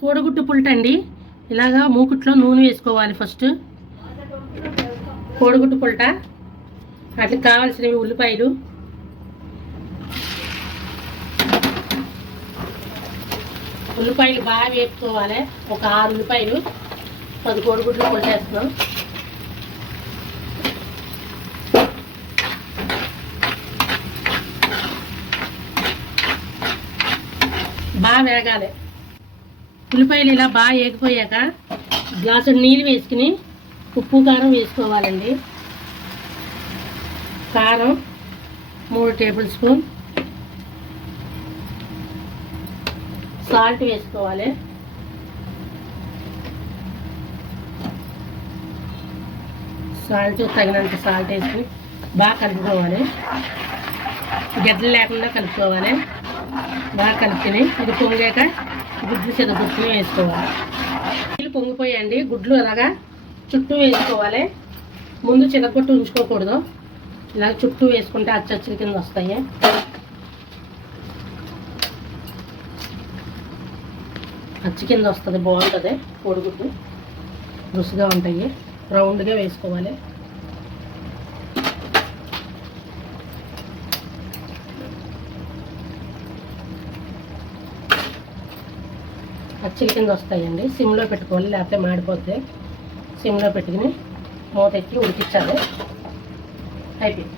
కోడిగుడ్డు పుల్ట అండి. ఇలాగా మూకుట్లో నూనె వేసుకోవాలి. ఫస్ట్ కోడిగుడ్డు పుల్ట, వాటికి కావాల్సినవి ఉల్లిపాయలు, బాగా వేసుకోవాలి. ఒక 6 ఉల్లిపాయలు, 10 కోడిగుడ్లు పుల్ట వేస్తున్నాం. బాగా వేగాలి. ఉల్లిపాయలు ఇలా బాగా వేగిపోయాక గ్లాసు నీళ్ళు వేసుకుని ఉప్పు కారం వేసుకోవాలండి. కారం 3 టేబుల్ స్పూన్, సాల్ట్ వేసుకోవాలి. సాల్ట్ తగినంత సాల్ట్ వేసుకుని బాగా కలుపుకోవాలి. గడ్డలు లేకుండా కలుపుకోవాలి. బాగా కలుపుకొని ఇది పొంగాక గుడ్లు చెదగొట్టుకుని వేసుకోవాలి. నీళ్ళు పొంగిపోయండి. గుడ్లు అలాగా చుట్టూ వేసుకోవాలి. ముందు చెదగొట్టు ఉంచుకోకూడదు. ఇలా చుట్టూ వేసుకుంటే అచ్చచ్చుల కింద వస్తాయి. అచ్చు కింద వస్తుంది, బాగుంటుంది. కోడిగుడ్డు రుచిగా ఉంటాయి. రౌండ్గా వేసుకోవాలి. అచ్చుల కింద వస్తాయండి. సిమ్లో పెట్టుకోవాలి, లేకపోతే మాడిపోతే. సిమ్లో పెట్టుకుని మూత ఎక్కి ఉడికించాలి. అయిపోయింది.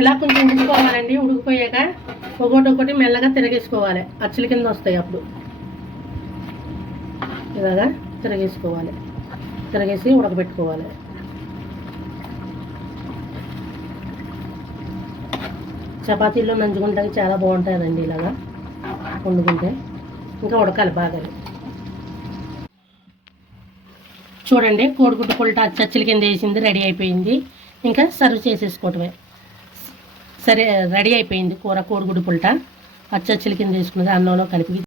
ఇలా కొంచెం ఉడుకోవాలండి. ఉడికిపోయాక ఒకటి మెల్లగా తిరగేసుకోవాలి. అచ్చుల కింద వస్తాయి. అప్పుడు ఇలాగా తిరగేసుకోవాలి. తిరగేసి ఉడకబెట్టుకోవాలి. చపాతీల్లో నంచుకుంటే చాలా బాగుంటుందండి. ఇలాగా వండుకుంటే ఇంకా ఉడకాలి బాగా. చూడండి, కోడిగుడ్డు పుల్ట అచ్చచ్చుల కింద వేసింది, రెడీ అయిపోయింది. ఇంకా సర్వ్ చేసేసుకోవటమే. సరే, రెడీ అయిపోయింది కూర. కోడిగుడ్డు పుల్ట అచ్చచ్చుల కింద వేసుకున్నది అన్నంలో కలిపి